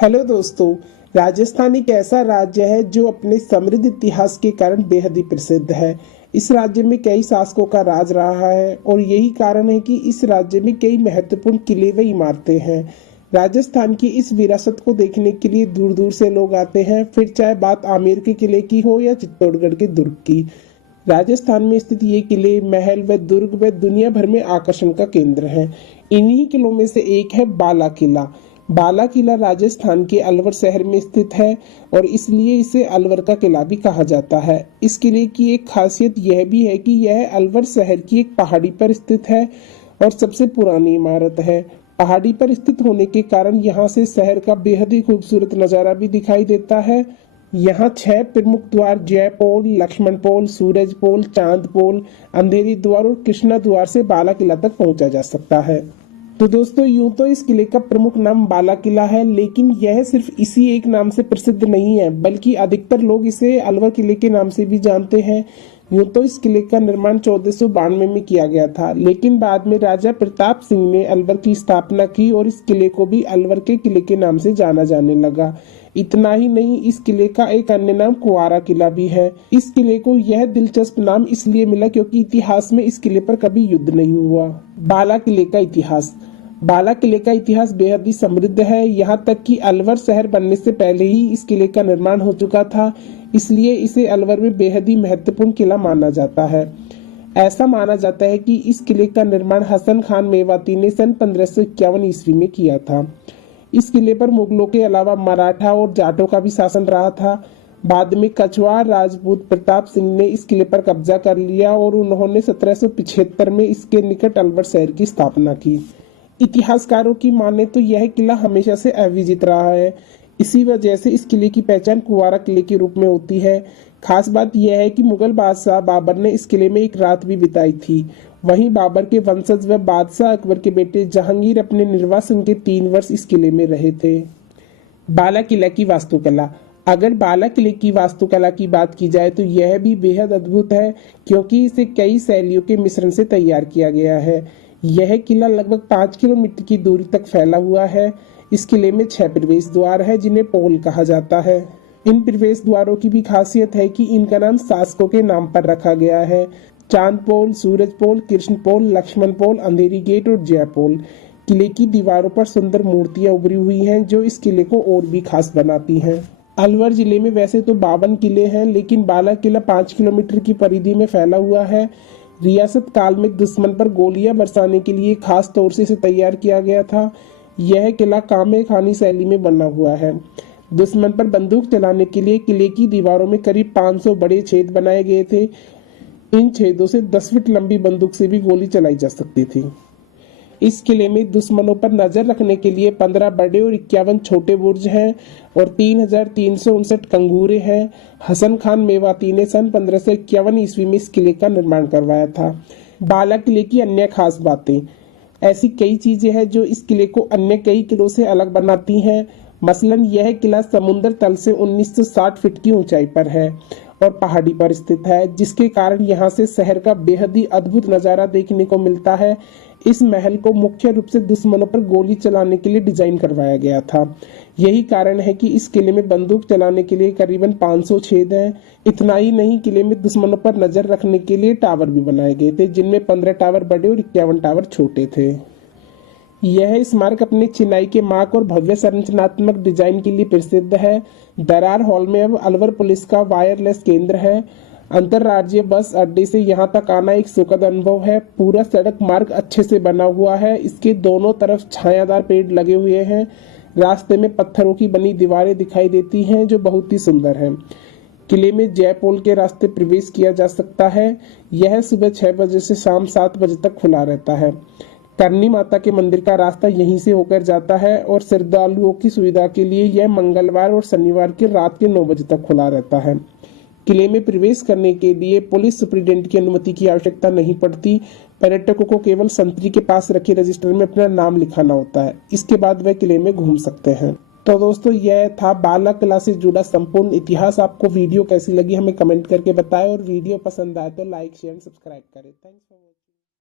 Hello दोस्तों। राजस्थान एक ऐसा राज्य है जो अपने समृद्ध इतिहास के कारण बेहद ही प्रसिद्ध है। इस राज्य में कई शासकों का राज रहा है और यही कारण है कि इस राज्य में कई महत्वपूर्ण किले व इमारतें हैं। राजस्थान की इस विरासत को देखने के लिए दूर दूर से लोग आते हैं, फिर चाहे बात आमेर के किले की हो या चित्तौड़गढ़ के दुर्ग की। राजस्थान में स्थित ये किले, महल व दुर्ग व दुनिया भर में आकर्षण का केंद्र हैं। इन्हीं किलों में से एक है बाला किला। बाला किला राजस्थान के अलवर शहर में स्थित है और इसलिए इसे अलवर का किला भी कहा जाता है। इस किले की एक खासियत यह भी है कि यह अलवर शहर की एक पहाड़ी पर स्थित है और सबसे पुरानी इमारत है। पहाड़ी पर स्थित होने के कारण यहाँ से शहर का बेहद ही खूबसूरत नजारा भी दिखाई देता है। यहाँ 6 प्रमुख द्वार, जय पोल, लक्ष्मण पोल, सूरज पोल, चांद पोल, अंधेरी द्वार और कृष्णा द्वार से बाला किला तक पहुंचा जा सकता है। तो दोस्तों, यूं तो इस किले का प्रमुख नाम बाला किला है, लेकिन यह सिर्फ इसी एक नाम से प्रसिद्ध नहीं है, बल्कि अधिकतर लोग इसे अलवर किले के नाम से भी जानते हैं। यूं तो इस किले का निर्माण 1492 में किया गया था, लेकिन बाद में राजा प्रताप सिंह ने अलवर की स्थापना की और इस किले को भी अलवर के किले के नाम से जाना जाने लगा। इतना ही नहीं, इस किले का एक अन्य नाम कुआरा किला भी है। इस किले को यह दिलचस्प नाम इसलिए मिला क्योंकि इतिहास में इस किले पर कभी युद्ध नहीं हुआ। बाला किले का इतिहास। बाला किले का इतिहास बेहद ही समृद्ध है। यहाँ तक कि अलवर शहर बनने से पहले ही इस किले का निर्माण हो चुका था, इसलिए इसे अलवर में बेहद ही महत्वपूर्ण किला माना जाता है। ऐसा माना जाता है कि इस किले का निर्माण हसन खान मेवाती ने सन 1551 ईस्वी में किया था। इस किले पर मुगलों के अलावा मराठा और जाटों का भी शासन रहा था। बाद में कछवार राजपूत प्रताप सिंह ने इस किले पर कब्जा कर लिया और उन्होंने 1775 में इसके निकट अलवर शहर की स्थापना की। इतिहासकारों की माने तो यह किला हमेशा से अविजित रहा है। इसी वजह से इस किले की पहचान कुआरा किले के रूप में होती है। खास बात यह है कि मुगल बादशाह बाबर ने इस किले में एक रात भी बिताई थी। वहीं बाबर के वंशज व बादशाह अकबर के बेटे जहांगीर अपने निर्वासन के 3 वर्ष इस किले में रहे थे। बाला किला की वास्तुकला। अगर बाला किले की वास्तुकला की बात की जाए तो यह भी बेहद अद्भुत है, क्योंकि इसे कई शैलियों के मिश्रण से तैयार किया गया है। यह किला लगभग 5 किलोमीटर की दूरी तक फैला हुआ है। इस किले में 6 प्रवेश द्वार है, जिन्हें पोल कहा जाता है। इन प्रवेश द्वारों की भी खासियत है कि इनका नाम शासकों के नाम पर रखा गया है। चांद पोल, सूरज पोल, कृष्ण पोल, लक्ष्मण पोल, अंधेरी गेट और जय पोल। किले की दीवारों पर सुंदर मूर्तियां उभरी हुई हैं, जो इस किले को और भी खास बनाती हैं। अलवर जिले में वैसे तो 52 किले हैं, लेकिन बाला किला 5 किलोमीटर की परिधि में फैला हुआ है। रियासत काल में दुश्मन पर गोलियां बरसाने के लिए खास तौर से इसे तैयार किया गया था। यह किला कामे खानी शैली में बना हुआ है। दुश्मन पर बंदूक चलाने के लिए किले की दीवारों में करीब 500 बड़े छेद बनाए गए थे। इन छेदों से 10 फीट लंबी बंदूक से भी गोली चलाई जा सकती थी। इस किले में दुश्मनों पर नजर रखने के लिए 15 बड़े और 51 छोटे बुर्ज हैं और 3359 कंगूरे हैं। हसन खान मेवाती ने सन 1551 ईस्वी में इस किले का निर्माण करवाया था। बाला किले की अन्य खास बातें। ऐसी कई चीजें हैं जो इस किले को अन्य कई किलों से अलग बनाती हैं। मसलन यह किला समुद्र तल से 1960 फीट की ऊंचाई पर है और पहाड़ी पर स्थित है, जिसके कारण यहाँ से शहर का बेहद ही अद्भुत नजारा देखने को मिलता है। इस महल को मुख्य रूप से दुश्मनों पर गोली चलाने के लिए डिजाइन करवाया गया था। यही कारण है कि इस किले में बंदूक चलाने के लिए करीबन 500 छेद हैं। इतना ही नहीं, किले में दुश्मनों पर नजर रखने के लिए टावर भी बनाए गए थे, जिनमें 15 टावर बड़े और 51 टावर छोटे थे। यह स्मारक अपने चिनाई के मार्ग और भव्य संरचनात्मक डिजाइन के लिए प्रसिद्ध है। दरार हॉल में अब अलवर पुलिस का वायरलेस केंद्र है। अंतरराज्यीय बस अड्डे से यहाँ तक आना एक सुखद अनुभव है। पूरा सड़क मार्ग अच्छे से बना हुआ है। इसके दोनों तरफ छायादार पेड़ लगे हुए हैं। रास्ते में पत्थरों की बनी दीवारें दिखाई देती हैं, जो बहुत ही सुंदर हैं। किले में जय पोल के रास्ते प्रवेश किया जा सकता है। यह सुबह 6 बजे से शाम 7 बजे तक खुला रहता है। करनी माता के मंदिर का रास्ता यहीं से होकर जाता है और श्रद्धालुओं की सुविधा के लिए यह मंगलवार और शनिवार की रात के 9 बजे तक खुला रहता है। किले में प्रवेश करने के लिए पुलिस सुप्रिटेंडेंट की अनुमति की आवश्यकता नहीं पड़ती। पर्यटकों को केवल संतरी के पास रखे रजिस्टर में अपना नाम लिखाना होता है। इसके बाद वह किले में घूम सकते हैं। तो दोस्तों, यह था बाला किला से जुड़ा संपूर्ण इतिहास। आपको वीडियो कैसी लगी हमें कमेंट करके बताएं और वीडियो पसंद आए तो लाइक शेयर सब्सक्राइब करें। Thanks for